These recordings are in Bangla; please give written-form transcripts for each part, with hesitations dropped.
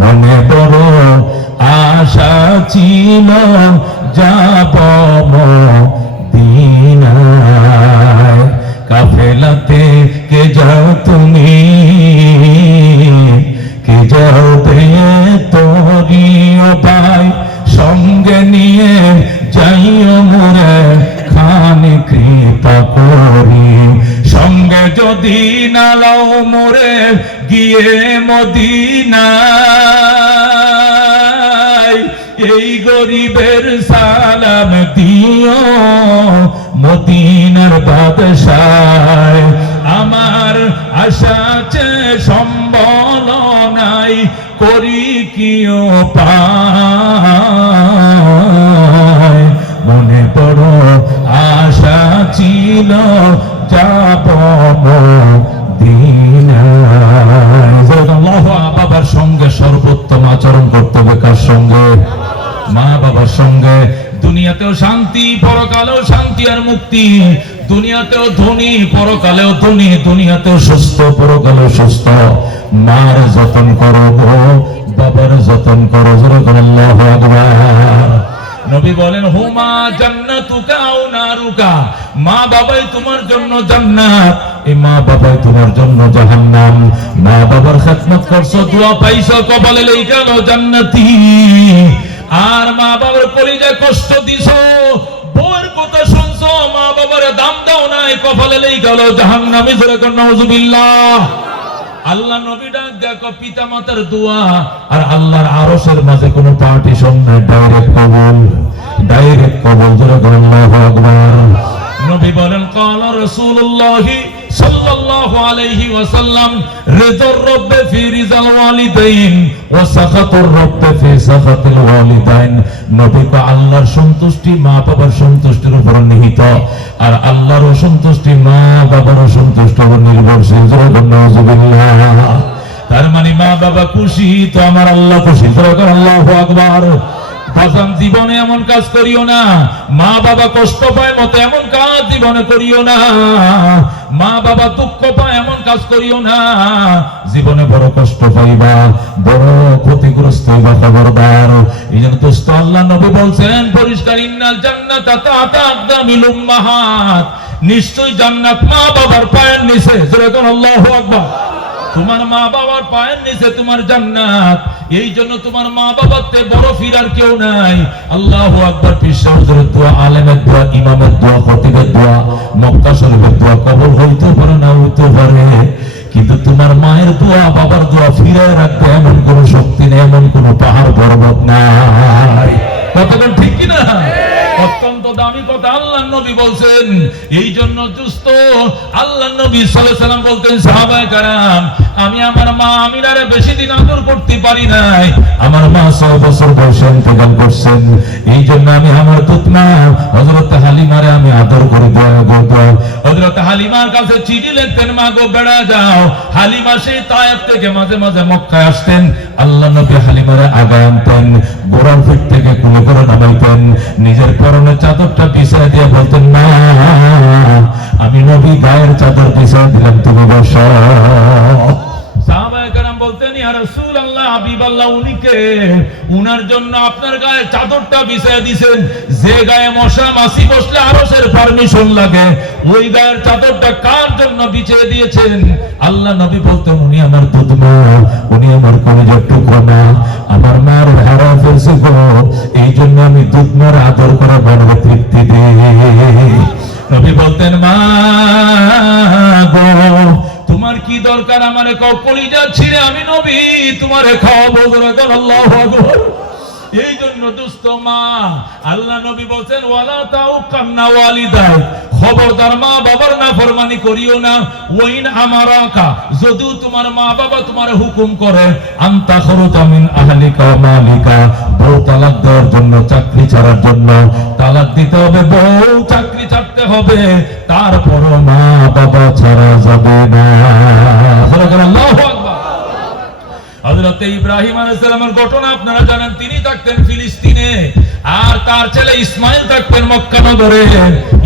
মনে বড় আশা ছিল যাব মদিনায়। কাফেলাতে কে যাও তুমি, কে যাবে তোরিও ভাই, সঙ্গে নিয়ে যাইও মোরে খানি কৃপা করি। সঙ্গে যদি না লও মোরে গিয়ে মদিনায়, এই গরিবের সালাম দিও মদিনার বাদশাহ। আমার আশা আছে সম্বল নাই, করি কি উপায়। মনে বড় আশা ছিল যাব মদিনায়। মা বাবার সঙ্গে সর্বোত্তম আচরণ করতে হবে। কার সঙ্গে? মা বাবার সঙ্গে। দুনিয়াতেও শান্তি, পরকালেও শান্তি আর মুক্তি। দুনিয়াতেও ধনী, পরকালেও ধনী। দুনিয়াতেও সুস্থ, পরকালেও সুস্থ। মার যতন করো গো, বাবার যতন করো। আল্লাহু আকবার। নবী বলেন হুমা জান্নাতুকা আও নারুকা, মা বাবাই তোমার জন্য জান্নাত, এই মা বাবাই তোমার জন্য জাহান্নাম। মা বাবার খেদমত করছো, দোয়া পাইছো, কপালে লেখা গেল জান্নাতি। আর মা বাবার কলিজায় কষ্ট দিছো, বউয়ের কথা শুনছো, মা বাবার দাম দাও নাই, কপালে লেখা গেল জাহান্নামী। জোরে কোন নাউজুবিল্লাহ। আল্লাহ নবী ডাক দেখো পিতা মাতার দোয়া আর আল্লাহর আরশের মাঝে কোনো পার্টিশন নাই, ডাইরেক্ট কবুল, ডাইরেক্ট কবুল। জোরে আল্লাহু আকবার। নবী বলেন ক্বালা রাসূলুল্লাহ সাল্লাল্লাহু আলাইহি ওয়াসাল্লাম রিযার রাব্বি ফি রিযাল ওয়ালিদাইন ওয়া সাখাতুর রাব্বি ফি সাখাতিল ওয়ালিদাইন। নবী কো আল্লাহর সন্তুষ্টি মা বাবার সন্তুষ্টির উপর নিহিত, আর আল্লাহর সন্তুষ্টি মা বাবার সন্তুষ্টির উপর নির্ভরশীল। জোরে নাউজুবিল্লাহ। তার মানে মা বাবা খুশি তো আমার আল্লাহ খুশি। জোরে আল্লাহু আকবার। বাজান জীবনে এমন কাজ করিও না, মা বাবা কষ্ট পায় মতো এমন কাজ জীবনে করিও না। মা বাবা দুঃখ পায় এমন কাজ করিও না, জীবনে বড় কষ্ট পাইবা, বড় ক্ষতিগ্রস্ত হইবা, খবরদার। এই জন্য দোস্ত আল্লাহ নবী বলছেন পরিষ্কার, ইন্নাল জান্নাতা তাহতা আকদামিল উম্মাহাত, নিশ্চয়ই জান্নাত মা বাবার পায়ের নিচে। জোরে কোন আল্লাহু আকবার। তোমার মা বাবার পায়ের নিচে তোমার জান্নাত। এই জন্য তোমার মা বাবার থেকে বড় ফিরার কেউ নাই। আল্লাহু আকবার। পীর সাহেবের দোয়া, আলেমের দোয়া, ইমামের দোয়া, খতিবের দোয়া, মক্কা শরীফের দোয়া কবুল হইতে পারে না হইতে পারে, কিন্তু তোমার মায়ের দোয়া বাবার দোয়া ফিরায় রাখতে এমন কোন শক্তি নেই, এমন কোন পাহাড় পর্বত নাই। কতক্ষণ ঠিক কিনা? অত্যন্ত দামি কথা আল্লাহ নবী বলছেন। এই জন্য দুস্থ আল্লাহ নবী সাল্লাল্লাহু আলাইহি ওয়াসাল্লাম বলতেন সাহাবায়ে কেরাম, আমি আমার মা আমিনারে বেশি দিন আদর করতে পারি নাই। আমার মা 6 বছর বয়সে ইন্তেকাল করছেন। এই জন্য আমি আমার পুতমা হযরত হালিমারে আমি আদর করে দোয়া। হযরত হালিমার কাছে চিঠি লিখতেন, মা গো বেড়া যাও। হালিমা সেই তায়েফ থেকে মাঝে মাঝে মক্কায় আসতেন। আল্লাহ নবী হালিমারে আগায় আনতেন, গোড়ার পিঠ থেকে কুলে করে নামাইতেন, নিজের পরনের চাদরটা পিছায় দিয়ে বলতেন, মা আমি নবী গায়ের চাদর পিছায় দিলাম, তুমি বসো। সাহাবায়ে কেরাম বলতেন, ইয়া রাসূলুল্লাহ, হাবিবাল্লাহ, উনি কে? উনার জন্য আপনার গায়ে চাদরটা বিছায় দিবেন। যে গায়ে মশা মাছি বসলে আরশের পারমিশন লাগে, ওই গায়ের চাদরটা কার জন্য বিছিয়ে দিয়েছেন? আল্লাহ নবী বলতেন, উনি আমার দুধমা, উনি আমার কলিজার টুকরো মা, আমার মার হারা ফেলছে গো, এই জন্য আমি দুধমার আদর করে মনের তৃপ্তি দিই। নবী বলতেন, মা গো তোমার কি দরকার আমারে কও, কলিজা ছিঁড়ে আমি নবী তোমারে খাওয়াবো। আল্লাহু আকবার। এই জন্য দুস্থ মা, আল্লাহ নবী বলছেন, ওয়ালা তাউকান্না ওয়ালিদাই, খবরদার মা বাবার নাফরমানি করিও না। ওয়াইন আমারাকা, যদি তোমার মা বাবা তোমার হুকুম করে, আনতা খরুজা মিন আহলিকা ওয়া মালিকা, বউ তালাক দেওয়ার জন্য, চাকরি ছাড়ার জন্য, তালাক দিতে হবে, বউ চাকরি ছাড়তে হবে, তারপরও মা বাবা ছাড়া যাবে না। আল্লাহু আকবার। হযরত ইব্রাহিম আলাইহিস সালামের ঘটনা আপনারা জানেন। তিনি থাকতেন ফিলিস্তিনে, আর তার ছেলে ইসমাইল থাকতেন মক্কা নগরে,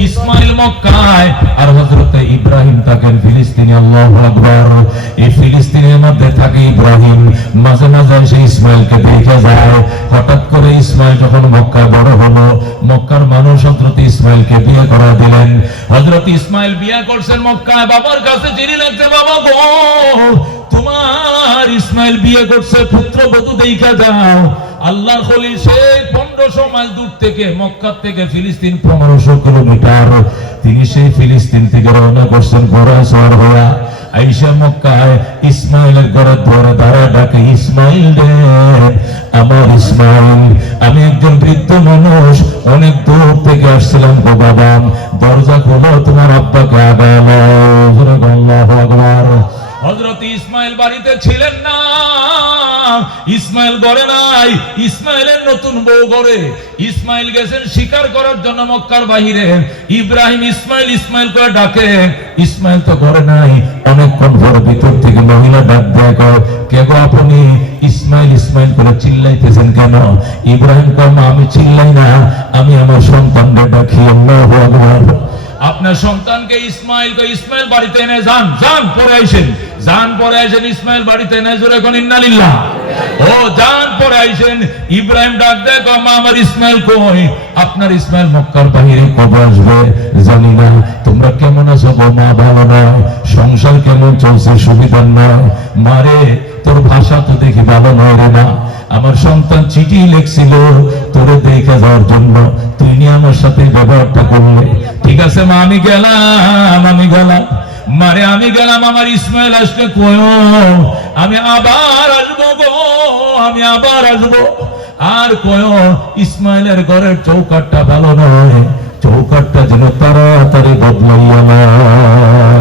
ইসমাইল মক্কায়, আর হযরত ইব্রাহিম থাকেন ফিলিস্তিনে। আল্লাহু আকবার। এই ফিলিস্তিনের মধ্যে থাকে ইব্রাহিম, মাঝে মাঝে এসে ইসমাইলকে দেখে যায়। হঠাৎ করে ইসমাইল যখন মক্কায় বড় হলো, মক্কার মানুষ হযরত ইসমাইলকে বিয়ে করা দিলেন। হযরত ইসমাইল বিয়ে করছেন মক্কায়, বাবার কাছে চিঠি লিখছে, বাবা গো তোমার ইসমাইল বিয়ে করছে, পুত্রবধূ দেখা যাও। আল্লাহর খলিল সেই 1500 মাইল দূর থেকে, মক্কা থেকে ফিলিস্তিন 1500 কিলোমিটার, তিনি সেই ফিলিস্তিন থেকে রওনা করছেন ঘোড়ায় সওয়ার হয়ে। আইসা মক্কায় ইসমাইলের ঘরের ধরে দাঁড়ায় ডাকে, ইসমাইল রে আমার ইসমাইল, আমি একজন বৃদ্ধ মানুষ, অনেক দূর থেকে আসছিলাম গো বাবা, দরজা খোলো, তোমার আব্বাকে আগালো। আল্লাহু আকবার। হযরত ইসমাইল বাড়িতে ছিলেন না, ইসমাইল ঘরে নাই, ইসমাইলের নতুন বউ ঘরে। ইসমাইল গেছেন শিকার করার জন্য মক্কার বাহিরে। ইব্রাহিম ইসমাইল ইসমাইল করে ডাকে, ইসমাইল তো ঘরে নাই। অনেকক্ষণ পরে ভিতর থেকে মহিলা ডাক দেয়, কে গো আপনি? ইসমাইল ইসমাইল করে চিল্লাইতেছেন কেন? ইব্রাহিম কয়, মা আমি চিল্লাই না, আমি আমার সন্তানকে ডাকি। আল্লাহু আকবার। আপনার সন্তানকে ইসমাইল বাড়িতে এনে যান, যান পরে আইসেন, যান পরে আইসেন, ইসমাইল বাড়িতে এনে জোরে এখন ইন্নালিল্লাহ। ও যান পরে আইসেন। ইব্রাহিম ডাক দেয়, মা আমার ইসমাইল কই? আপনার ইসমাইল মক্কার বাহিরে কবে আসবে জানি না। তোমরা কেমন আছো গো মা? ভালো নয়। সংসার কেমন চলছে? সুবিধার নয়। মারে তোর ভাষা তো দেখি ভালো নয় রে মা। আমার সন্তান চিঠি লিখছিল তোরে দেখে যাওয়ার জন্য, তুই নিয়ে আমার সাথে ব্যবহারটা করলে। ঠিক আছে মা আমি গেলাম, আমি গেলাম মারে, আমি গেলাম। আমার ইসমাইল আসলে কয় আমি আবার আসবো গো, আমি আবার আসবো। আর কয় ইসমাইলের ঘরের চৌকাটটা ভালো নয়, চৌকাটটা যেন তাড়াতাড়ি বদলাইয়া না।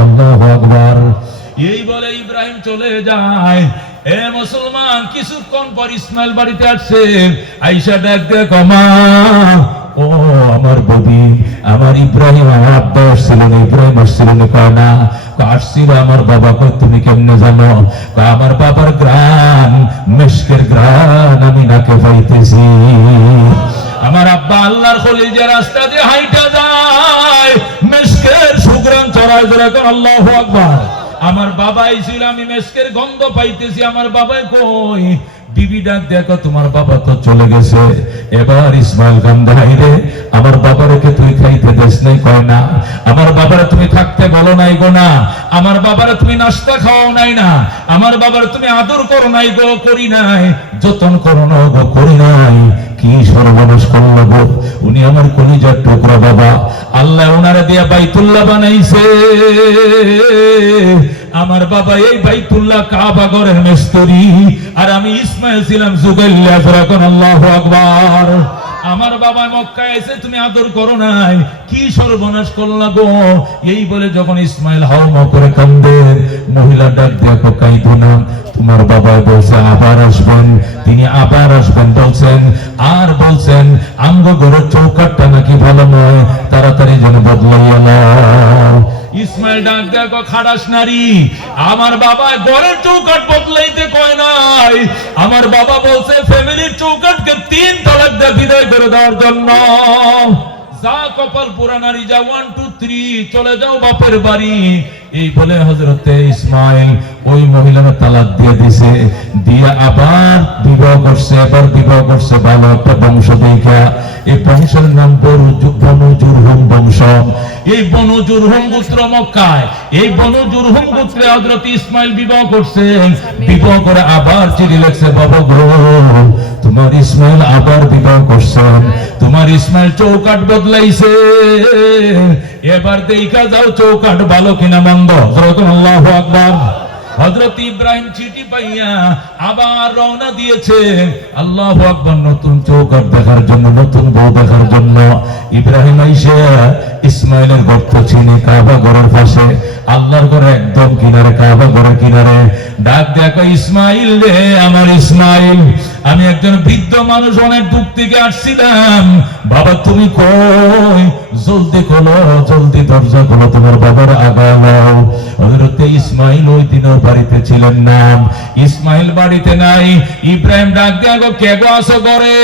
আল্লাহু আকবার। এই বলে ইব্রাহিম চলে যায়। এ মুসলমান, কিছুক্ষণ পর ইসমাইল বাড়িতে আসছে। আইসা ডাক দেখ, মা ও আমার ববি, আমার ইব্রাহিম আমার আব্বা আসছিলেন, ইব্রাহিম আসছিলেন। কয় না, আসছিল আমার বাবা। কয় তুমি কেমনে জানো? আমার বাবার গ্রাম, মেশকের গ্রাম আমি নাকে পাইতেছি। আমার আব্বা আল্লাহর খলিল যে রাস্তা দিয়ে হাইটা যায়, মেশকের সুগ্রাম ছড়ায় জোরে কর আল্লাহু আকবার। আমার বাবাই ছিল, আমি মেশকের গন্ধ পাইতেছি। আমার বাবাই কই? বিবি ডাক দেখো, তোমার বাবা তো চলে গেছে। এবার ইসমাইল কান্দে, হাইরে আমার বাবারকে তুই খাইতে দেস নাই? কয় না। আমার বাবারে তুমি থাকতে বলো নাই গো? না। আমার বাবারে তুমি নাস্তা খাওয়াও নাই? না। আমার বাবারে তুমি আদর করো নাই গো? করি নাই। যতন করো না গো? করি নাই। কি সর্বনাশ করলো গো। উনি আমার কলিজার টুকরা বাবা, আল্লাহ ওনারে দিয়া বাইতুল্লাহ বানাইছে। আমার বাবা এই বাইতুল্লাহ কাবা ঘরের মিস্ত্রি, আর আমি ইসমাইল ছিলাম জুগাইল্লা। আল্লাহু আকবার। আমার বাবা মক্কায় এসে তুমি আদর করো নাই, কি সর্বনাশ করলা গো। এই বলে যখন ইসমাইল হাওমা করে কান্দে, মহিলা ডাক দেখো, কাইদো না। তোমার বাবা বলছে আবার আসবেন, তিনি আবার আসবেন বলছেন। আর বলছেন আমগো ঘরের চৌকাটটা নাকি ভালো নয়, তাড়াতাড়ি যেন বদলাইয়া নাও। ইসমাইল ডাক দেখো, খাড়াস নারী, আমার বাবা ঘরের চৌকাট বদলাইতে কয় নাই। আমার বাবা বলছে ফ্যামিলির চৌকাটকে 3 তালাক দিয়ে বিদায় করে দেওয়ার জন্য। যা কপাল পুরা নারী, যা 1 2 3 চলে যাও বাপের বাড়ি। এই বলে হযরতে ইসমাইল ওই মহিলাকে তালাক দিয়ে দিছে। দিয়ে আবার বিবাহ করছে। এবার বিবাহ করছে ভালো একটা বংশ দেখা। এই বংশের নাম বনু জুরহুম বংশ। এই বনু জুরহুম গোত্র মক্কায়, এই বনু জুরহুম গোত্রে হযরত ইসমাইল বিবাহ করছেন। বিবাহ করে আবার চিঠি লিখছে, বাবা গো তোমার ইসমাইল আবার বিবাহ করছেন, তোমার ইসমাইল চৌকাট বদলাইছে, এবার দেখা যাও চৌকাট ভালো কিনা মন্দ। আল্লাহু আকবার। হযরত ইব্রাহিম চিঠি পাইয়া আবার রওনা দিয়েছে। আল্লাহু আকবার। নতুন চৌকাট দেখার জন্য, নতুন বউ দেখার জন্য। ইব্রাহিম আইসা ইসমাইলের গর্ত চিনে কাবা ঘরের পাশে, আল্লাহর ঘরে একদম কিনারে, কাবা ঘরের কিনারে ডাক দেখো, ইসমাইল রে আমার ইসমাইল, আমি আমি একজন বৃদ্ধ মানুষ, অনেক দূর থেকে আসছিলাম। বাবা তুমি কই? জলদি খোলো, জলদি দরজা খোলো, তোমার বাবার আগাও। হযরত ইসমাইল ওই দিনও বাড়িতে ছিলেন না। ইসমাইল বাড়িতে নাই। ইব্রাহিম ডাক দিয়া গো, কে গো আসো ঘরে?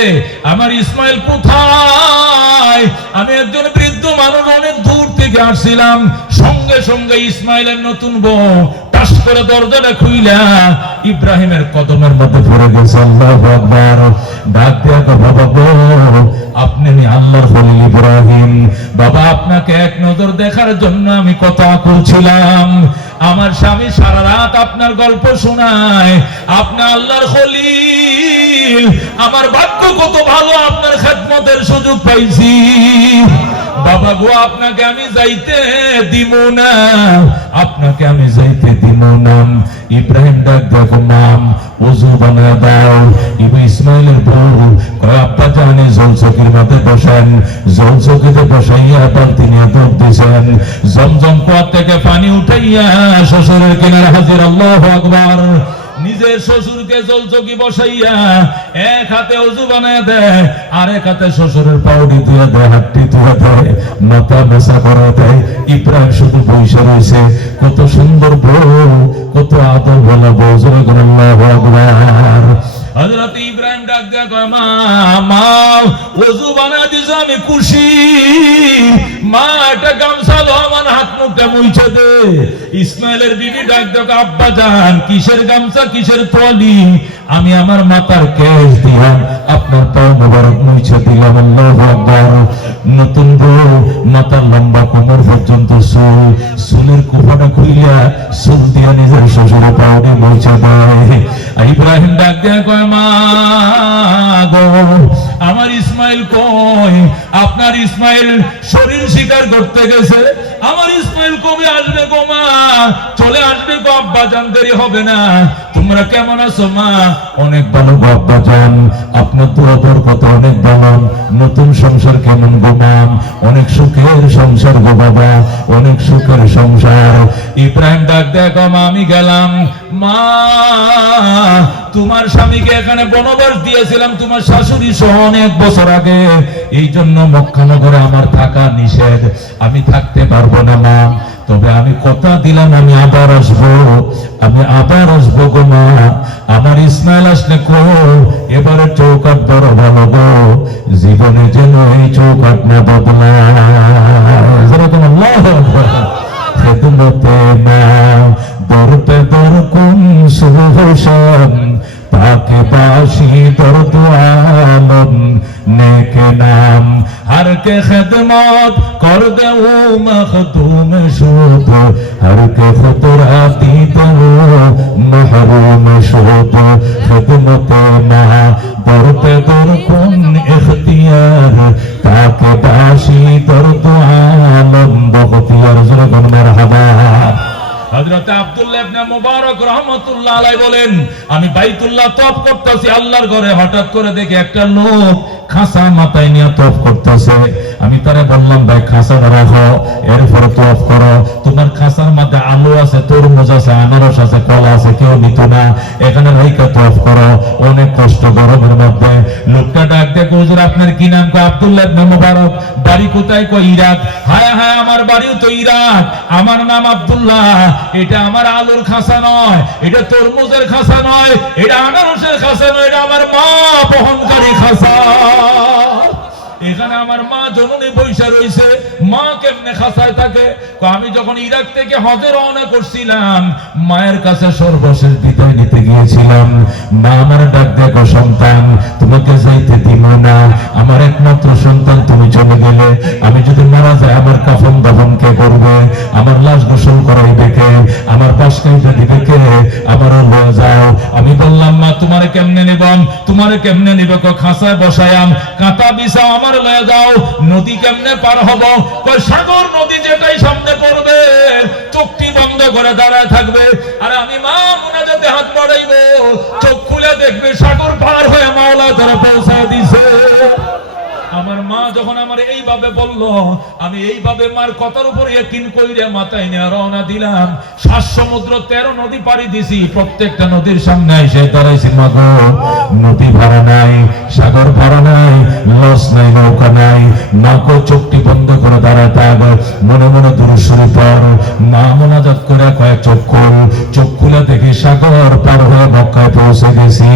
আমার ইসমাইল কোথায়? আমি একজন বৃদ্ধ মানুষ, অনেক দূর থেকে আসছিলাম। সঙ্গে সঙ্গে ইসমাইলের নতুন বউ টাস করে দরজাটা খুইলা ইব্রাহিমের কদমের মধ্যে পড়ে গেছে। আল্লাহু আকবার। ডাক দিয়া গো, বাবা গো, আপনি আল্লাহর খলিল ইব্রাহিম। বাবা আপনাকে এক নজর দেখার জন্য আমি কত আকুল ছিলাম। আমার স্বামী সারা রাত আপনার গল্প শোনায়, আপনি আল্লাহর খলিল। আমার ভাগ্য কত ভালো, আপনার খেদমতের সুযোগ পাইছি। বাবা গো, আপনাকে আমি যাইতে দিব না, আপনাকে আমি যাইতে দিব না। ইব্রাহিম ডাক দেখো, নাম ওযু বানায় দাও। ইসমাইলের বউ কয়, আব্বা জানি জলচকির মধ্যে বসেন। জলচকিতে বসাইয়া বালতি নিয়ে দুধ দিছেন। জমজম কুয়া থেকে পানি উঠাইয়া শ্বশুরের কিনারে হাজির। আল্লাহু আকবার। নিজের শ্বশুরকে জলচকি বসাইয়া এক হাতে ওযু বানায় দেয়, আর এক হাতে শ্বশুরের পাউডি দিয়ে দেয়, হাতটি তুলে দেয়, মাথা মেসা করে দেয়। ইব্রাহিম শুধু বসে রয়েছে। কত সুন্দর বউ, কত আদর বলা বউ। আল্লাহু আকবার। হযরত ইব্রাহিম ডাক দিয়া কয়, মা মা ওযু বানায় দিছে, আমি খুশি। মা এটা গামছা লো, আমার হাত মুখটা মুছে দে। ইসমাইলের বিবি ডাক দিয়া কয়, আব্বা জান কিসের গামছা, কিসের তোয়ালি? আমি আমার মাথার কেশ দিয়া আপনার পা মোবারক মুছে দিলাম। আল্লাহু আকবার। নতুন বউ, মাথার লম্বা কোমর পর্যন্ত চুল, চুলের কুফাটা খুইলা চুল দিয়া নিজের শ্বশুরের পাউডি মুছে দেয়। ইব্রাহিম ডাক দিয়া কয়, মা গো, আমার ইসমাইল কই? আপনার ইসমাইল শরীর শিকার করতে গেছে। আমার ইসমাইল কবে আসবে গো মা? চলে আসবে গো আব্বা জান, দেরি হবে না। তোমরা কেমন আছো মা? অনেক ভালো গো আব্বা জান, আপনার দোয়া বরকত অনেক ভালো। নতুন সংসার কেমন গো মা? অনেক সুখের সংসার গো বাবা, অনেক সুখের সংসার। ইব্রাহিম ডাক দেখো, মা আমি গেলাম। মা তোমার স্বামীকে এখানে বনবাস দিয়েছিলাম, তোমার শাশুড়ি সহ অনেক বছর আগে। এই জন্য মক্কা নগরে আমার থাকা নিষেধ, আমি থাকতে পারবো না মা। তবে আমি কথা দিলাম, আমি আবার আসবো, আমি আবার আসবো গো মা। আমার ইসমাইল আসলে কো, এবারে চৌকাট বড় ভালো গো, জীবনে যেন এই চৌকাট না বদলায়। যেরকম আল্লাহু আকবার। খেদমতে মা দরপে দর কুন সুহসান, তাকে বাসি দর্দ আলম নেকে নাম। हर के खिदमत कर दे मखदूम शुद, हर के खुतराती दो महरूम शुद। खिदमत मा दर पे दर कुन इख्तियार, ताके बाशी दर्द आलम बख्तियार। जरगन मरहबा। হযরত আব্দুল্লাহ ইবনে মুবারক রাহমাতুল্লাহ আলাইহি বলেন, আমি বাইতুল্লাহ তওয়াফ করতেছি আল্লাহর ঘরে, হঠাৎ করে দেখি একটা লোক খাসা মাথায় নিয়ে তওয়াফ করতেছে। আমি তারে বললাম, ভাই খাসাটা রাখো, এরপরে তওয়াফ করো। তোমার খাসার মধ্যে আলু আছে, তরমুজ আছে, আনারস আছে, কলা আছে, কেউ নিত না, এখানে রাইখা তওয়াফ করো। অনেক কষ্ট গরমের মধ্যে। লোকটা ডাক দিয়ে, হুজুর আপনার কি নাম? কয় আব্দুল্লাহ ইবনে মুবারক। বাড়ি কোথায়? কয় ইরাক। হায় হায়, আমার বাড়িও তো ইরাক, আমার নাম আব্দুল্লাহ। এটা আমার আলুর খাসা নয়, এটা তরমুজের খাসা নয়, এটা আনারসের খাসা নয়, এটা আমার মা বহনকারী খাসা। এখানে আমার মা জননী বৈশা রয়েছে। মা কেমনে খাসায় থাকে? আমি যখন ইরাক থেকে হজে রওনা করছিলাম, মায়ের কাছে সর্বশেষ বিদায় নিতে গিয়েছিলাম। মা আমার ডাক দেখো, সন্তান তোমাকে যাইতে দিব না, আমার একমাত্র সন্তান, তুমি চলে গেলে আমি যদি মারা যাই, আমার কাফন দাফন কে করবে? আমার লাশ গোসল করাইবে কে? আমার পাশ খাইতে দিবে কে? আমারও লয়ে যাও। আমি বললাম, মা তোমারে কেমনে নিবাম? তোমারে কেমনে নিব? খাসায় বসায়াম, কাঁটা বিছাও, আমার লয়ে যাও। নদী কেমনে পার হব? কই সাগর নদী যেটাই সামনে পড়বে, চোখটি বন্ধ করে দাঁড়ায় থাকবে, আর আমি মা মুনাজাতে হাত বাড়াইব, চোখ খুলে দেখবে সাগর পার হয়ে মাওলা ধরে পৌঁছায় দিছে। আমার মা যখন আমার এইভাবে বলল, আমি এইভাবে মার কথার উপর ইয়াকিন কইরা মাথায় নিয়ে রওনা দিলাম। 7 সমুদ্র 13 নদী পাড়ি দিছি, প্রত্যেকটা নদীর সামনে এসে দাঁড়াইছি। মা গো, নদী ভাড়া নাই, সাগর ভাড়া নাই, লস নাই, নৌকা নাই। মা গো, চোখটি বন্ধ করে দাঁড়ায় থাক, মনে মনে দুরূদ শরীফ পড়। মা মোনাজাত করে কয়েক চোখ খুলে দেখি সাগর পার হয়ে মক্কায় পৌঁছে গেছি।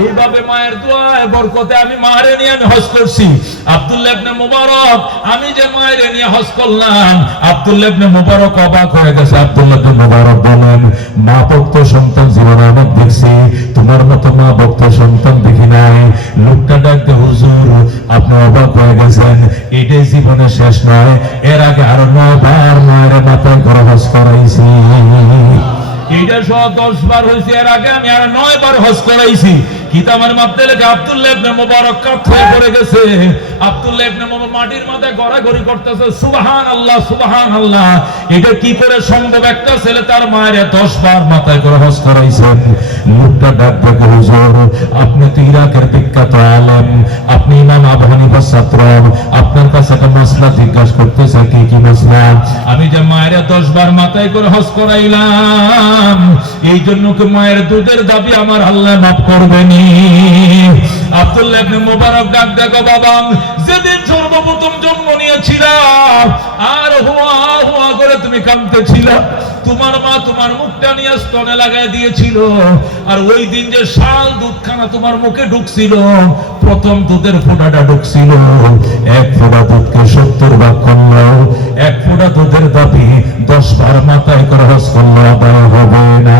এইভাবে মায়ের দোয়ায় বরকতে আমি মায়ের নিয়ে হজ করছি। আব্দুল্লাহ ইবনে মুবারক, আমি যে মায়ের নিয়ে হজ করলাম, আব্দুল্লাহ ইবনে মুবারক অবাক হয়ে গেছে। আব্দুল্লাহ ইবনে মুবারক বলেন, মা ভক্ত সন্তান জীবনে অনেক দেখছি, তোমার মতো মা ভক্ত সন্তান দেখি নাই। লোকটা ডাকতে, হুজুর আপনি অবাক হয়ে গেছেন, এটাই জীবনে শেষ নয়, এর আগে আরো 9 বার মায়ের মাথায় করে হজ করাইছি। এইটা সহ 10 বার হয়েছে, এর আগে আমি আর 9 বার হজ করাইছি। কিতাবের মধ্যে লেখা আব্দুল্লাহ ইবনে মুবারক কাত হয়ে পড়ে গেছে। আব্দুল্লাহ ইবনে মুবারক মাটির মাথায় গড়াগড়ি করতেছে, সুবহানাল্লাহ সুবহানাল্লাহ। এটা কি করে সম্ভব? একটা ছেলে তার মায়ের 10 বার মাথায় করে হজ করাইছেন। লোকটা ডাক দেখে, হুজুর আপনি তো ইরাকের বিখ্যাত আলেম, আপনি ইমাম আবু হানিফার ছাত্র, আপনার কাছে একটা মাসলা জিজ্ঞাসা করতেছে। কি মাসলা? আমি যে মায়ের 10 বার মাথায় করে হজ করাইলাম, এই জন্য কি মায়ের দুধের দাবি আমার আল্লাহ মাফ করবেনি? আব্দুল্লাহ ইবনে মুবারক ডাক দেখো, বাবা যেদিন সর্বপ্রথম জন্ম নিয়েছিলাম আর হুয়া করে তুমি কাঁদতেছিলা, তোমার মা তোমার মুখটা নিয়ে স্তনে লাগাই দিয়েছিল। আর ওই দিন যে শাল দুধখানা তোমার মুখে ঢুকছিল, প্রথম দুধের ফোঁটাটা ঢুকছিল, 1 ফোঁটা দুধকে 70 ভাগ করলো। 1 ফোঁটা দুধের দাবি 10 বার মাথায় করে হজ করলে আদায় হবে না।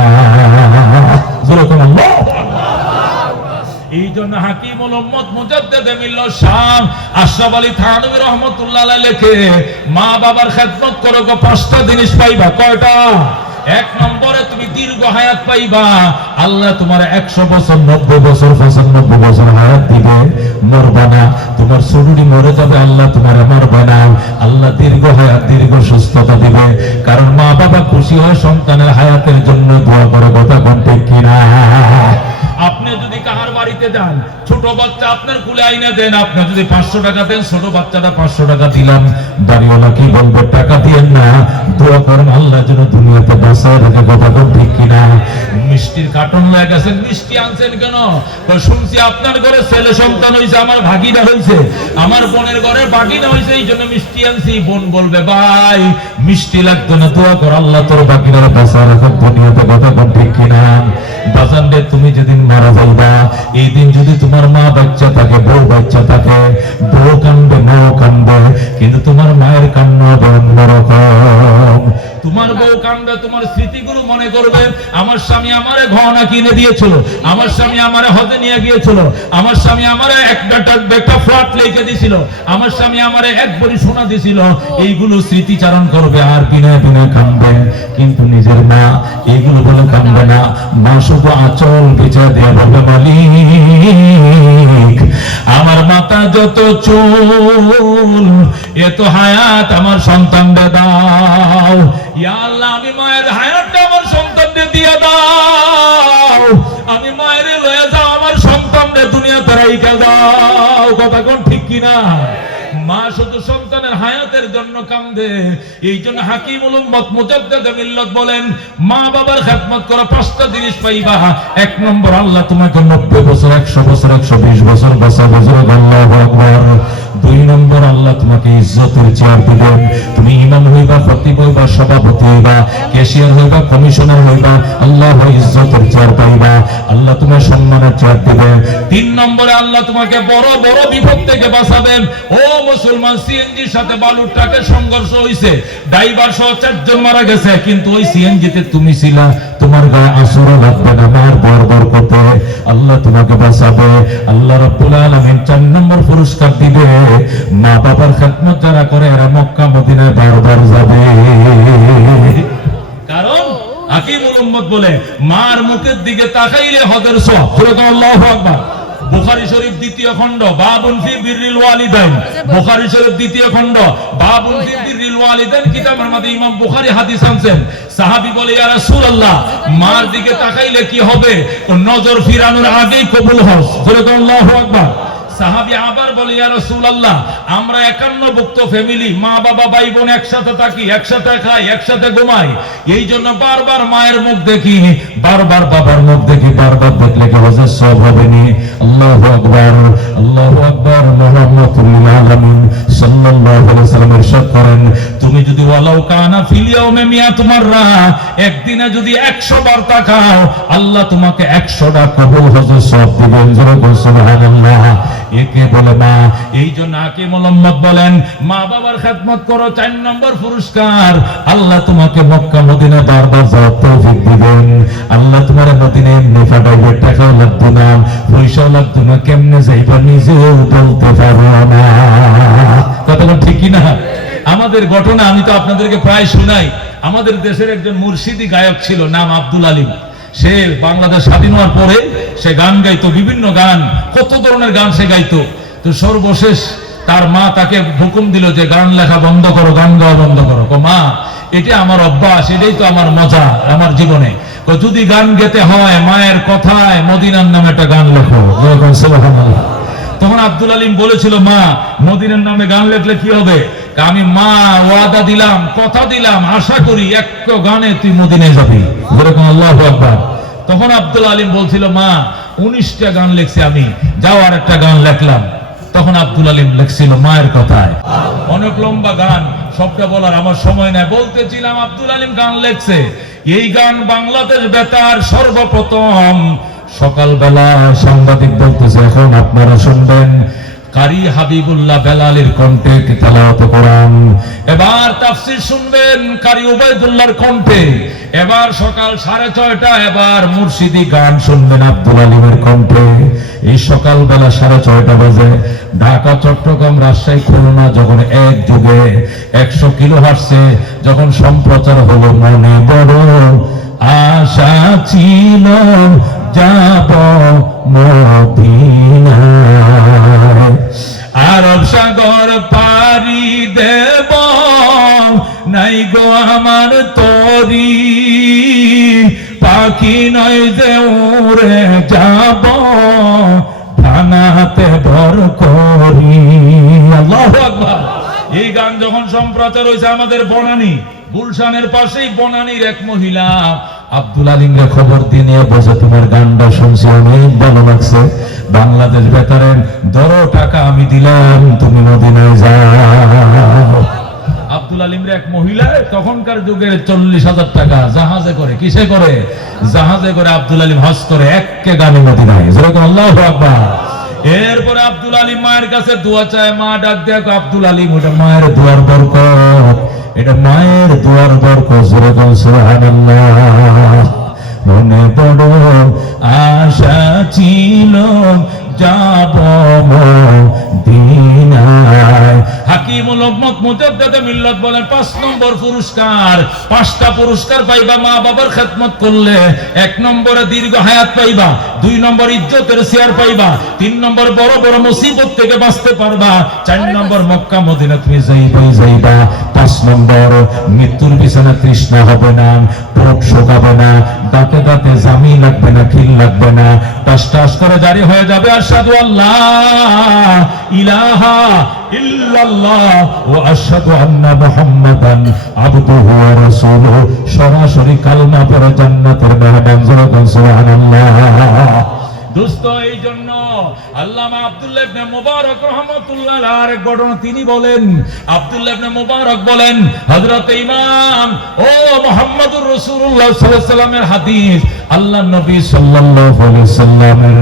যেরকম এই জন্য হাকিমুল উম্মত মুজাদ্দিদ মিল্লাত শাহ আশরাফ আলী থানভী রাহমাতুল্লাহ আলাইহি লেখে, মা বাবার খেদমত করো, 5টা জিনিস পাইবা। কয়টা? 1 নম্বরে তুমি দীর্ঘ হায়াত পাইবা। আল্লাহ তোমার 100 বছর 90 বছর 95 বছর হায়াত দিবে, মরবা না। তোমার শরীর মরে যাবে, আল্লাহ তোমার মরবে না। আল্লাহ দীর্ঘ হায়াত, দীর্ঘ সুস্থতা দিবে। কারণ মা বাবা খুশি হয় সন্তানের হায়াতের জন্য দোয়া করে। কথা কোন ঠিক কিনা? আপনি যদি কাহার বাড়িতে যান, ছোট বাচ্চা আপনার কুলে আইনে দেন, আপনি যদি 500 টাকা দেন, ছোট বাচ্চাটা 500 টাকা দিলাম, দাঁড়িওয়ালা কি বলবে? টাকা দিয়েন না, দোয়া করেন আল্লাহ যেন দুনিয়াতে বাঁচায় রাখে। কথা কোন ঠিক কিনা? মিষ্টির কার্টন হয়ে গেছেন, মিষ্টি আনছেন কেন? শুনছি আপনার ঘরে ছেলে সন্তান হয়েছে, আমার ভাগিনা হয়েছে, আমার বোনের ঘরে ভাগিনা হয়েছে, এই জন্য মিষ্টি আনছি। বোন বলবে, ভাই মিষ্টি লাগতো না, দোয়া কর আল্লাহ তোর বাকিনারা বাঁচায় রাখে দুনিয়াতে। কথা কোন ঠিক কিনা? বাজান রে, তুমি যেদিন মারা যাইবা, এই দিন যদি তোমার মা বাচ্চা থাকে, বউ বাচ্চা থাকে, বউ কান্দবে, মাও কান্দবে, কিন্তু তোমার মায়ের কান্না হবে অন্যরকম। তোমার বউ কান্দবে, তোমার স্মৃতিগুলো মনে করবে, আমার স্বামী আমারে গহনা কিনে দিয়েছিল, আমার স্বামী আমারে হজে নিয়ে গিয়েছিল, আমার স্বামী আমারে একটা ফ্ল্যাট লিখে দিয়েছিল, আমার স্বামী আমারে 1 ভরি সোনা দিয়েছিল। এইগুলো স্মৃতিচারণ করবে আর বিনে বিনে কান্দবে। কিন্তু নিজের মা এইগুলো বলে কান্দবে না। মা শুধু আঁচল বিছায় দিয়ে বলবে, মালিক আমার মাথা যত চুল, এত হায়াত আমার সন্তানকে দাও। ইয়া আল্লাহ, আমি মায়ের হায়াতটা আমার সন্তানকে দিয়ে দাও। আমি মায়ের লয়ে যাও, আমার সন্তানকে দুনিয়াতে রাইখা দাও। কথা কোন ঠিক কিনা? মা শুধু সন্তানের হায়াতের জন্য কান্দে। এই জন্য হাকিমুল উম্মত মুজাদ্দিদ মিল্লাত বলেন, মা বাবার খেদমত করো, 5টা জিনিস পাইবা। 1 নম্বর, আল্লাহ তোমাকে 90 বছর 100 বছর 120 বছর বাঁচাবে। আল্লাহু আকবার। 2 নম্বর, আল্লাহ তোমাকে ইজ্জতের চেয়ার দিবেন। তুমি ইমাম হইবা, খতিব হইবা, সভাপতি হইবা, ক্যাশিয়ার হইবা, কমিশনার হইবা, আল্লাহ ইজ্জতের চেয়ার পাইবা। আল্লাহ তোমার সম্মানের চেয়ার দিবেন। 3 নম্বরে, আল্লাহ তোমাকে বড় বড় বিপদ থেকে বাঁচাবেন। ও মুসলমান, সিএনজির সাথে বালুর ট্রাকের সংঘর্ষ হইছে, ড্রাইভার সহ 4 জন মারা গেছে, কিন্তু ওই সিএনজিতে তুমি ছিলা, তোমার গায়ে আসর লাগবে না। মার বরকতে আল্লাহ তোমাকে বাঁচাবে। আল্লাহ রাব্বুল আলামিন 4 নম্বর পুরস্কার দিবে, মা বাবার খেদমত যারা করে এরা মক্কা মদিনায় বারবার যাবে। কারণ হাকিমুল উম্মত বলে, মার মুখের দিকে তাকাইলে হজের সওয়াব। আল্লাহু আকবার। বুখারী শরীফ 2য় খণ্ড, বাবুন ফি বিররিল ওয়ালিদাইন। বুখারী শরীফ 2য় খণ্ড, বাবুন ফি বিররিল ওয়ালিদাইন কিতাবের মধ্যে ইমাম বুখারী হাদিস আনছেন। সাহাবী বলে, ইয়া রাসূলুল্লাহ, মার দিকে তাকাইলে কি হবে? ও নজর ফিরানোর আগেই কবুল হজ। আল্লাহু আকবার। সাহাবী আবার বলে, ইয়া রাসূলুল্লাহ, আমরা 51 ভুক্ত ফ্যামিলি, মা বাবা ভাই বোন একসাথে থাকি, একসাথে খাই, একসাথে ঘুমাই, এই জন্য বারবার মায়ের মুখ দেখি, বারবার বাবার মুখ দেখি, বারবার দেখলে কি হজের সব হবে নি? আল্লাহু আকবার, আল্লাহু আকবার। মুহাম্মদুল আলামিন সাল্লাল্লাহু আলাইহি ওয়াসাল্লাম ইরশাদ করেন, তুমি যদি ওয়ালাউ কানা ফিল ইয়াউমি মিয়াত মাররা, একদিনে যদি 100 বার তাকাও, আল্লাহ তোমাকে 100টা কবুল হজের সব দিবেন। জোরে বল সুবহানাল্লাহ। একে বলে মা। এই জন্য হাকিমুল উম্মত বলেন, মা বাবার খেদমত করো, 4 নম্বর পুরস্কার, আল্লাহ তোমাকে মক্কা মদিনা বারবার যাওয়ার তৌফিক দিবেন। আল্লাহ তোমার মদিনা এমনি পাঠাইবে, টাকাও লাগবে না, পয়সাও লাগবে না, কেমনে যাইবা নিজেও বলতে পারো না। কথাটা ঠিক কি না? আমাদের ঘটনা আমি তো আপনাদেরকে প্রায় শোনাই। আমাদের দেশের একজন মুর্শিদি গায়ক ছিল, নাম আব্দুল আলিম। সে বাংলাদেশ স্বাধীন হওয়ার পরে সে গান গাইতো, বিভিন্ন গান, কত ধরনের গান সে গাইতো। তো সর্বশেষ তার মা তাকে হুকুম দিল যে গান লেখা বন্ধ করো, গান গাওয়া বন্ধ করো। মা, এটা আমার অভ্যাস, এটাই তো আমার মজা আমার জীবনে। যদি গান গেতে হয় মায়ের কথায় মদিনার নামে একটা গান লেখো। সুবহানাল্লাহ। তখন আব্দুল আলিম বলেছিল, মা, মদিনার নামে গান লেখলে কি হবে? আমি মা ওয়াদা দিলাম, কথা দিলাম, আশা করি একটা গানে তুই মদিনায় যাবি। যেরকম আল্লাহু আকবার। তখন আব্দুল আলিম বলছিল, মা 19টা গান লিখছি আমি, যাও আর একটা গান লেখলাম। তখন আব্দুল আলিম লিখছিল মায়ের কথায়। অনেক লম্বা গান, সবটা বলার আমার সময় নাই। বলতেছিলাম আব্দুল আলিম গান লিখছে। এই গান বাংলাদেশ বেতার সর্বপ্রথম সকালবেলা সাংবাদিক বলতেছে, এখন আপনারা শুনবেন কারি হাবিবুল্লাহ বেলালের কণ্ঠে তেলাওয়াত কোরআন। এবার তাফসীর শুনবেন কারি উবাইদুল্লাহর কণ্ঠে। এবার সকাল 6:30, এবার মুর্শিদি গান শুনবেন আব্দুল আলিমের কণ্ঠে। এই সকালবেলা 6:30 বাজে ঢাকা, চট্টগ্রাম, রাজশাহী, খুলনা যখন এক যুগে 100 কিলোহার্টজে যখন সম্প্রচার হলো, মনে বড় আশা ছিল যাব মদিনায়, আরব সাগর পাড়ি দেব, নাই গো আমার তরি, পাখি নয় যে উড়ে যাব, ডানাতে ভর করি। আল্লাহু আকবার। এই গান যখন সম্প্রচার হয়েছে আমাদের বনানী, গুলশানের পাশেই বনানীর এক মহিলা আব্দুল আলিমকে খবর দিয়ে বসে, তোমার গানটা শুনছি, অনেক ভালো লাগছে, বাংলাদেশ বেতারের 10 টাকা আমি দিলাম, তুমি মদিনায় যাও। আব্দুল আলিমরে এক মহিলা তখনকার যুগে 40,000 টাকা জাহাজে করে, কিসে করে? জাহাজে করে আব্দুল আলিম হজ করে একে গানে মদিনায়। যেরকম আল্লাহু আকবার। এরপরে আব্দুল আলিম মায়ের কাছে দোয়া চায়, মা ডাক দেখো আব্দুল আলিম, ওটা মায়ের দোয়ার বরকত, এটা মায়ের দোয়ার বরকত। যেরকম সুবহানাল্লাহ। মনে বড় আশা ছিল যাব মদিনায়। হাকিমুল উম্মত মুজাদ্দিদে মিল্লাত বলেন, 5 নম্বর পুরস্কার, 5টা পুরস্কার পাইবা মা বাবার খেদমত করলে। 1 নম্বরে দীর্ঘ হায়াত পাইবা, 2 নম্বর ইজ্জতের চেয়ার পাইবা, 3 নম্বর বড় বড় মুসিবত থেকে বাঁচতে পারবা, 4 নম্বর মক্কা মদিনা তুমি যাইবা, 5 নম্বর মৃত্যুর বিছানা তৃষ্ণা হবে না, পেট শোকাবে না, দাঁতে দাঁতে জামি লাগবে না, খিল লাগবে না, টাস টাস করে জারি হয়ে যাবে আশহাদু আল্লাহ ইলাহা ইল্লাল্লাহ ওয়া আশহাদু আন্না মুহাম্মাদান আবদুহু ওয়া রাসূলুহু। সরাসরি কালমা পড়ে জান্নাতের মেহমান। সুবহানাল্লাহ। দোস্ত, এই জন্য আল্লামা আব্দুল্লাহ ইবনে মুবারক রাহমাতুল্লাহ আলাইহি আরেক ঘটনা তিনি বলেন, আব্দুল্লাহ ইবনে মুবারক বলেন, হযরত ইমাম ও মুহাম্মদুর রাসূলুল্লাহ সাল্লাল্লাহু আলাইহি ওয়াসাল্লামের হাদিস, আল্লাহর নবী সাল্লাল্লাহু আলাইহি ওয়াসাল্লামের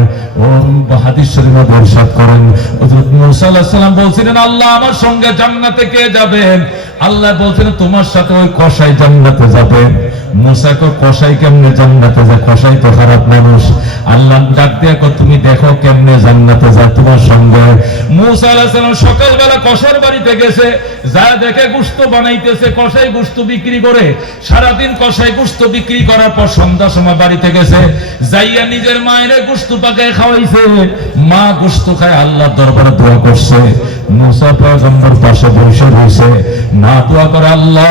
হাদিস শরীফে ইরশাদ করেন, হযরত মুসা আলাইহিস সালাম বলছিলেন, আল্লাহ আমার সঙ্গে জান্নাতে কে যাবেন? আল্লাহ বলছেন, তোমার সাথে ওই কসাই জান্নাতে যাবে। মুসাকে কসাই কেমনে জান্নাতে যায়? কসাই তো খারাপ মানুষ। আল্লাহ ডাক দিয়ে তুমি দেখো কেমনে জান্নাতে যায় তোমার সঙ্গে। মুসা আলাইহিস সালাম সকালবেলা কসার বাড়িতে গেছে, যা দেখে গোশত বানাইতেছে, কসাই গোশত বিক্রি করে। সারাদিন কসাই গোশত বিক্রি করার পর সন্ধ্যার সময় বাড়িতে গেছে, যাইয়া নিজের মায়ের গোশত পাকায় খাওয়াইছে। মা গোশত খায় আল্লাহর দরবারে দোয়া করছে। মুসা পয়গম্বর পাশে বসে রয়েছে, মা দোয়া করে, আল্লাহ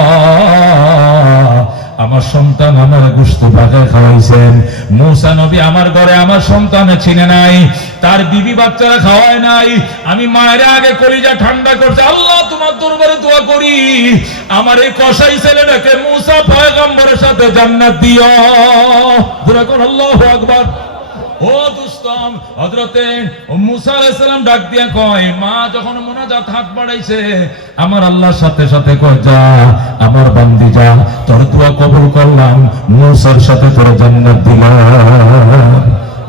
আমার সন্তান আমার গোশত পাকায় খাওয়াইছেন। মুসা নবী আমার ঘরে আমার সন্তানে চিনে নাই, তার বিবি বাচ্চারা খাওয়ায় নাই। আমি মায়ের আগে কলিজা ঠান্ডা করছে, আল্লাহ তোমার দরবারে দোয়া করি আমার এই কসাই ছেলেটাকে মুসা পয়গম্বরের সাথে জান্নাত দিও। দোয়া কর আল্লাহু আকবার। ও দুস্তম, হযরতে মুসা আলাইহিস সালাম ডাক দিয়া কয়, মা যখন মুনাজাত হাত বাড়াইছে আমার আল্লাহর সাথে সাথে কয়, যা আমার বান্দি যা, তোর দোয়া কবুল করলাম, মুসার সাথে তোর জান্নাত দিলাম।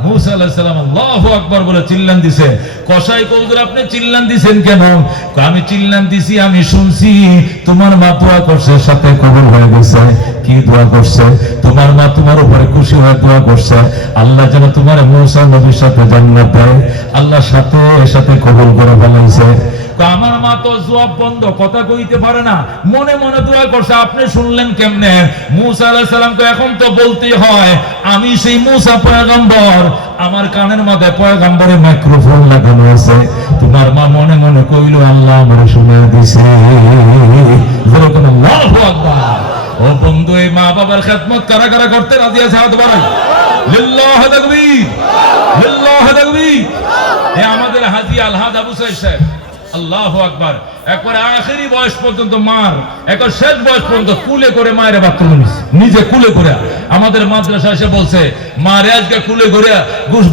মুসা আলাইহিস সালাম আল্লাহু আকবার বলে চিল্লান দিছে। কসাই কবুতর আপনি চিল্লান দিছেন কেন? আমি চিল্লান দিছি, আমি শুনছি তোমার মা দোয়া করছে, সাথে কবুল হয়ে গেছে। কি দোয়া করছে? তোমার মা তোমার উপরে খুশি হয়ে দোয়া করছে, আল্লাহ যেন তোমার মুসা নবীর সাথে জান্নাত দেয়। আল্লাহ সাথে সাথে কবুল করে ফেলাইছে। আমার মা তো জবাব বন্ধ, কথা কইতে পারে না, মনে মনে দোয়া করছে। আপনি শুনলেন কেমনে? মুসা আলাইহিস সালামকে এখন তো বলতেই হয় আমি সেই মুসা পয়গম্বর, আমার কানের মধ্যে পয়গম্বরের মাইক্রোফোন লাগানো আছে। তোমার মা মনে মনে কইল, আল্লাহ আমারে শুনে দিছে। যেরকম আল্লাহু আকবার। ও বন্ধু, এই মা বাবার খেদমত কারা কারা করতে রাজি আছে? হাত বাড়ান। লিল্লাহি তাকবীর, লিল্লাহি তাকবীর। এ আমাদের হাজী আলহাজ আবু সাইদ সাহেব, আল্লাহু আকবার। একবার আখেরি বয়স পর্যন্ত মার, একবার শেষ বয়স পর্যন্ত কুলে করে মায়ের বাথরুমে নিছে, নিজে কুলে করে। আমাদের মাদ্রাসা এসে বলছে, মা রেজকে কুলে করে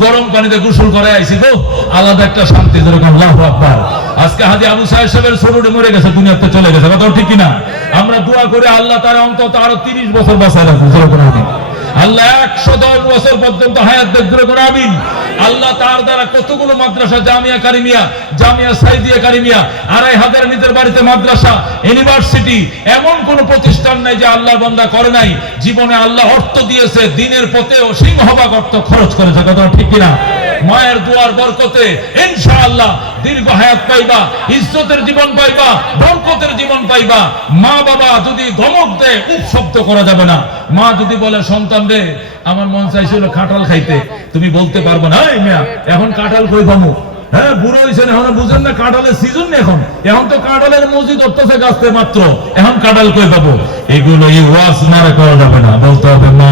গরম পানিতে গোসল করে আইছি গো, আলাদা একটা শান্তি। যেরকম আল্লাহু আকবার। আজকে হাজী আবু সাইদ সাহেবের ছোটটা মরে গেছে, দুনিয়াতে চলে গেছে, কথা ঠিক কিনা? আমরা দোয়া করে আল্লাহ তার অন্তত আরো 30 বছর বাঁচায় রাখুন। যেরকম আমিন। আল্লাহ 110 বছর পর্যন্ত হায়াত দেখ। যেরকম আমিন। আল্লাহ তার দ্বারা কতগুলো মাদ্রাসা, জামিয়া কারিমিয়া, জামিয়া সাইদিয়া কারিমিয়া, 2500 নিজের বাড়িতে মাদ্রাসা, ইউনিভার্সিটি, এমন কোন প্রতিষ্ঠান নাই যে আল্লাহর বান্দা করে নাই। জীবনে আল্লাহ অর্থ দিয়েছে, দিনের পথেও সিংহভাগ অর্থ খরচ করেছে, কথা ঠিক কিনা? মায়ের দুয়ার বরকতে ইনশাআল্লাহ দীর্ঘ হায়াত পাইবা, ইজ্জতের জীবন পাইবা, বরকতের জীবন পাইবা। মা বাবা যদি ধমক দেয়, উপশব্দ করা যাবে না। মা যদি বলে, সন্তান রে আমার মন চাইছিল কাঁঠাল খাইতে, তুমি বলতে পারবে না, এই মিয়া এখন কাঁঠাল কই পাবো? হ্যাঁ, বুড়ো হয়েছেন, এখন বুঝেন না কাঁঠালের সিজন নেই। এখন তো কাঁঠালের মসজিদ ধরতেছে গাছতে মাত্র, এখন কাঁঠাল কই পাবো? এগুলো এই ওয়াজ মারা করা যাবে না। বলতে হবে, মা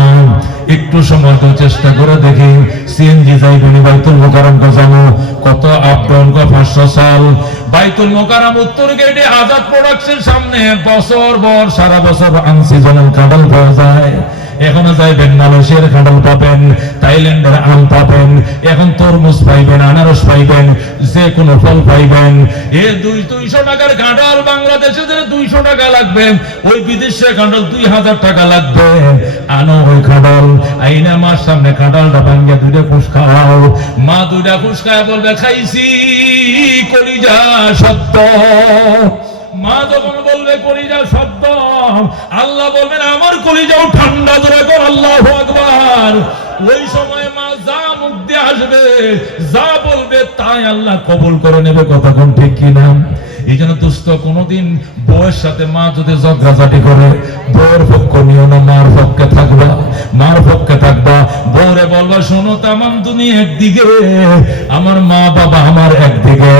একটু সময় তো চেষ্টা করে দেখি, সিএনজি যাইবেনি বাইতুল মোকাররম যাবো, কত আপন 500 সাল বাইতুল মোকাররম উত্তর গেটে আজাদ প্রোডাকশনের সামনে বছর ভর সারা বছর আনসিজনাল কাঁঠাল পাওয়া যায়। এখনো যাইবেন, মালয়েশিয়ার কাঁঠাল পাবেন, থাইল্যান্ডের আম পাবেন, এখন তরমুজ পাইবেন, আনারস পাইবেন, যে কোনো ফল পাইবেন। এ 200 টাকার কাঁঠাল বাংলাদেশে 200 টাকা লাগবে, ওই বিদেশে কাঁঠাল 2000 টাকা লাগবে। আনো ওই কাঁঠাল, আইনা মার সামনে কাঁঠালটা ভাঙ্গিয়া 2টা খুশ খাওয়াও। মা 2টা খুশ খায় বলবে, খাইছি কলিজা সত্য। মা যখন বলবে কলিজা শব্দ, আল্লাহ বলবেন আমার কলিজাও ঠান্ডা। ধরে কর আল্লাহু আকবার। ওই সময় মা যা মুখ দিয়ে আসবে, যা বলবে তাই আল্লাহ কবুল করে নেবে, কথা কোন ঠিক কিনা? এই জন্য দোস্ত, কোনদিন বউয়ের সাথে মা যদি ঝগড়াঝাটি করে, বউয়ের পক্ষ নিও না, মার পক্ষে থাকবা, মার পক্ষে থাকবা। বউরে বলবা, শোনো তামাম দুনিয়া একদিকে, আমার মা বাবা আমার একদিকে।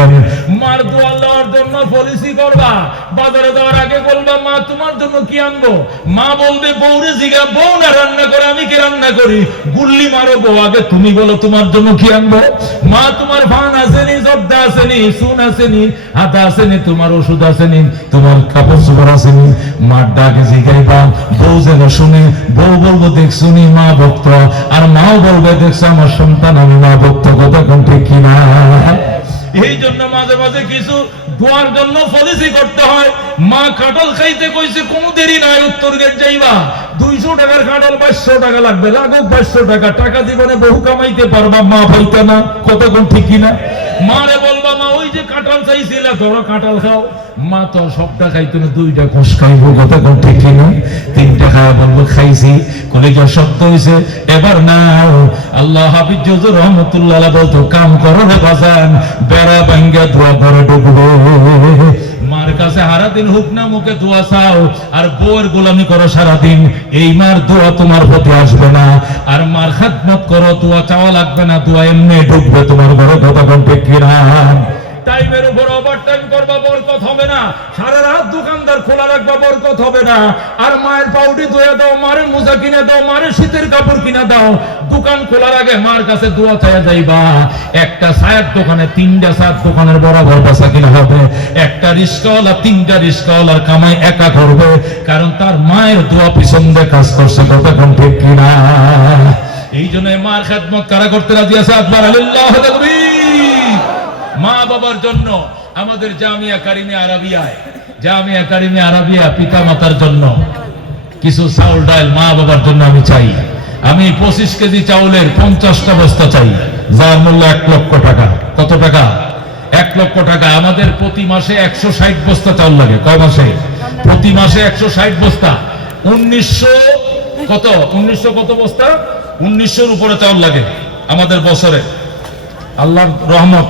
মার দোয়া লওয়ার জন্য পলিসি করবা। বাজারে যাওয়ার আগে বলবা, মা তোমার জন্য কি আনবো? মা বলবে, বউরে জিগা, বউ না রান্না করে, আমি কি রান্না করি? গুল্লি মারো বউ, আগে তুমি বলো তোমার জন্য কি আনবো? মা তোমার ফান আসেনি, জব্দা আসেনি, সুন আসেনি, হাতা আসেনি, তোমার ওষুধ আসেনি, তোমার কাপড় চোপড় আসেনি। মার ডাকে জিগাইবা, বউ যেন শুনে। বউ বলবো, দেখছুনি মা ভক্ত, আর মাও বলবে, দেখছো আমার সন্তান আমি মা ভক্ত, কথা কোন ঠিক কিনা? এই জন্য মাঝে মাঝে কিছু দোয়ার জন্য পলিসি করতে হয়। মা কাঁঠাল খাইতে কইছে, কোন দেরি নাই, উত্তর গেট যাইবা। 200 টাকার কাঁঠাল 500 টাকা লাগবে, লাগুক 500 টাকা। টাকা জীবনে বহু কামাইতে পারবা, মা পাইতা না, কত কোন ঠিক কিনা? মারে বলবা, মা ওই যে কাঁঠাল চাইছিলে, ধরো কাঁঠাল খাও। মা তো সবটা খাইতো না, 2টা খোস খাইবো, কত কোন ঠিক কিনা? 3টা খাওয়া বলবো খাইছি, কলিজা শব্দ হয়েছে, এবার নাও। আল্লাহ হাফিজ হুজুর রহমাতুল্লাহ আলাইহি বলতো, কাম করো রে বাজান, বেড়া ভাঙ্গা দোয়া করে ঢুকবো। মার কাছে সারাদিন হুক না মুখে দোয়া চাও, আর বউয়ের গোলামি করো সারাদিন, এই মার দোয়া তোমার প্রতি আসবে না। আর মার খেদমত করো, দোয়া চাওয়া লাগবে না, দোয়া এমনি ঢুকবে তোমার ঘরে, কথা কোন ঠিক কিনা? টাইমের উপর ওভারটাইম করবা, বরকত হবে না। সারা রাত দোকানদার খোলা রাখবা, বরকত হবে না। আর মায়ের পাউডি ধুয়ে দাও, মায়ের মোজা কিনে দাও, মায়ের শীতের কাপড় কিনে দাও। দোকান খোলার আগে মার কাছে দোয়া চাইয়া যাইবা। একটা চায়ের দোকানে 3টা চায়ের দোকানের বরাবর বেচা কিনা হবে। একটা রিস্কাওয়ালা 3টা রিস্কাওয়ালার কামাই একা করবে, কারণ তার মায়ের দোয়া পিছন দিয়ে কাজ করছে। কতক্ষণ ঠিক কিনা? এই জন্য মার খেদমত কারা করতে রাজি আছে? আকবার আল্লাহু তাকবীর। মা বাবার জন্য আমাদের জামিয়া কারিমে আরাবিয়ায়, জামিয়া কারিমে আরাবিয়া পিতা মাতার জন্য কিছু চাউল ডাল মা বাবার জন্য আমি চাই। আমি 25 কেজি চাউলের 50টা বস্তা চাই, যার মূল্য 1 লক্ষ টাকা। কত টাকা? 1 লক্ষ টাকা। আমাদের প্রতি মাসে 160 বস্তা চাউল লাগে। কয় মাসে? প্রতি মাসে 160 বস্তা। 1900 কত? 1900 কত বস্তা? 1900-র উপরে চাউল লাগে আমাদের বছরে। আল্লাহর রহমত।